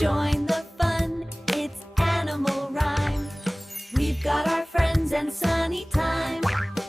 Join the fun, it's animal rhyme. We've got our friends and sunny time.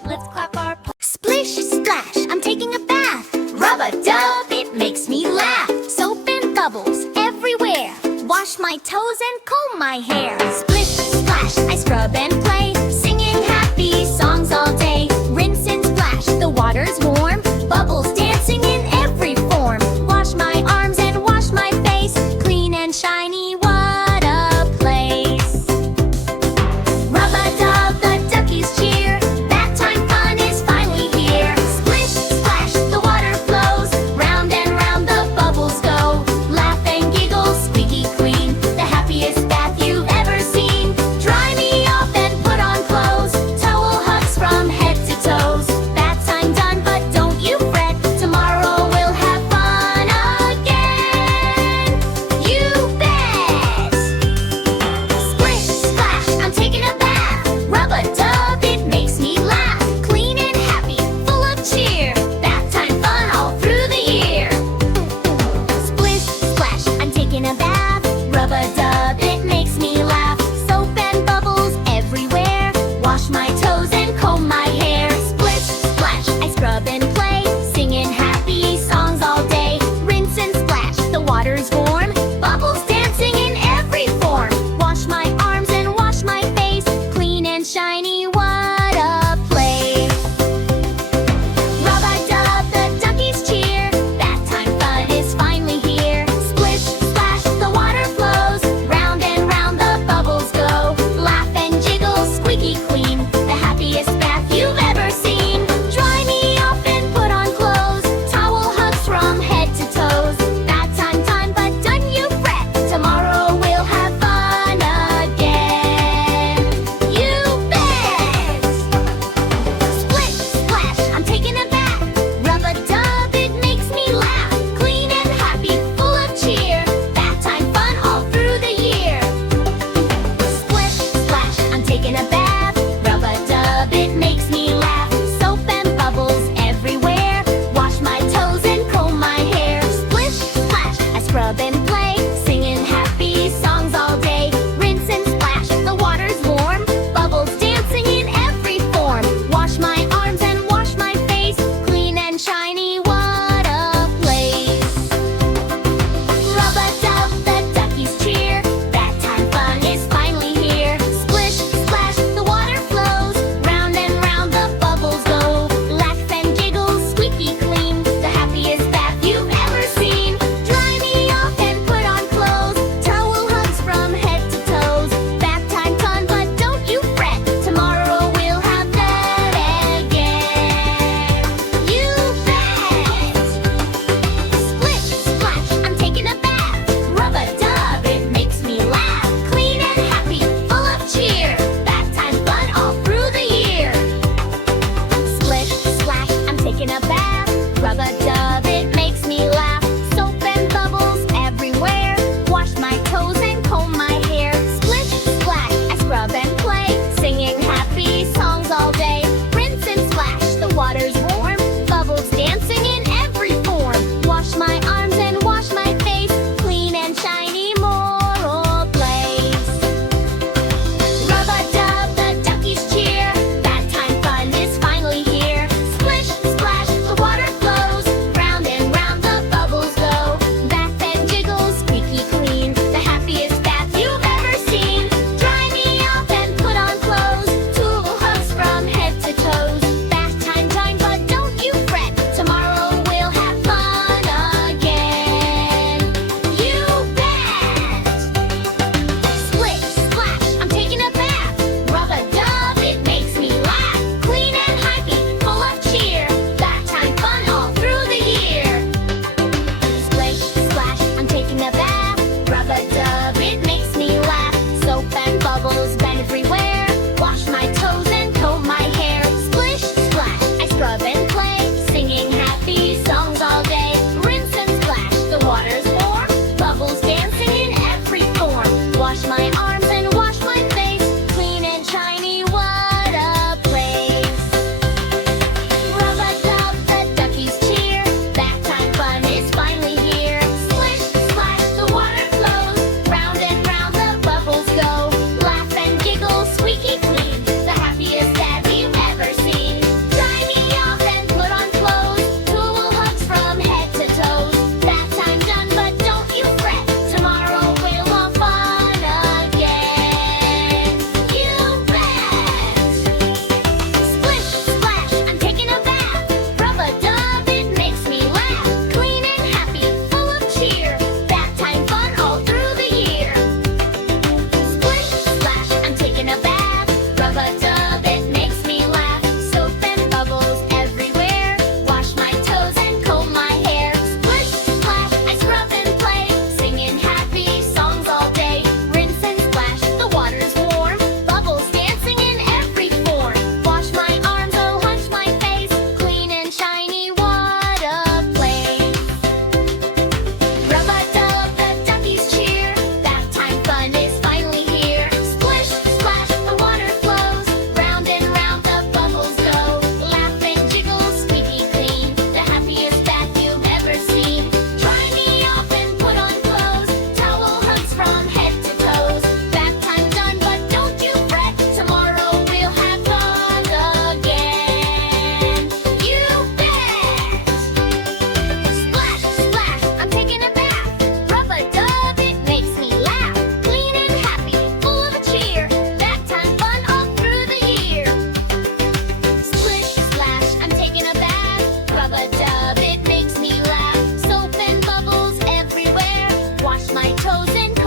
Let's clap our paws. Splish, splash, I'm taking a bath. Rub-a-dub, it makes me laugh. Soap and bubbles everywhere. Wash my toes and comb my hair. Splish, splash, I scrub and play, singing happy songs all day. Rinse and splash, the water's warm. Bubbles dancing in every form. Wash my arms and wash my face. Clean and shiny, what a place. Rub-a-dub, the duckies cheer. Bath time fun is finally here. Splish, splash, the water flows. Round and round the bubbles go. Laugh and giggle, squeaky clean. The happiest bath you've ever seen. Dry me off and put on clothes. Towel hugs from head to toes. Bath time done, but don't you fret.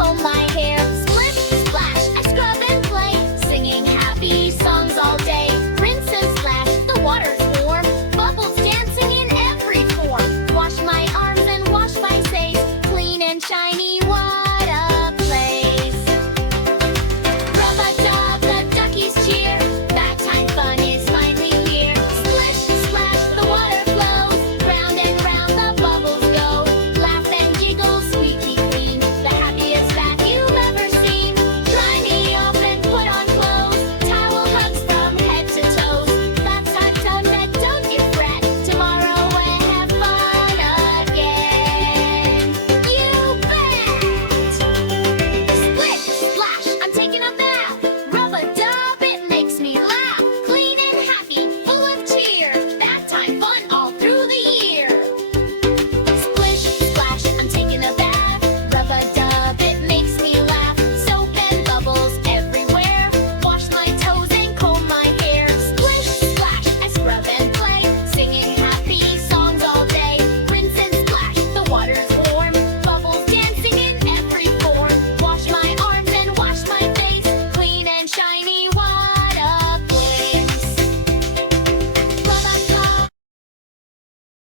comb my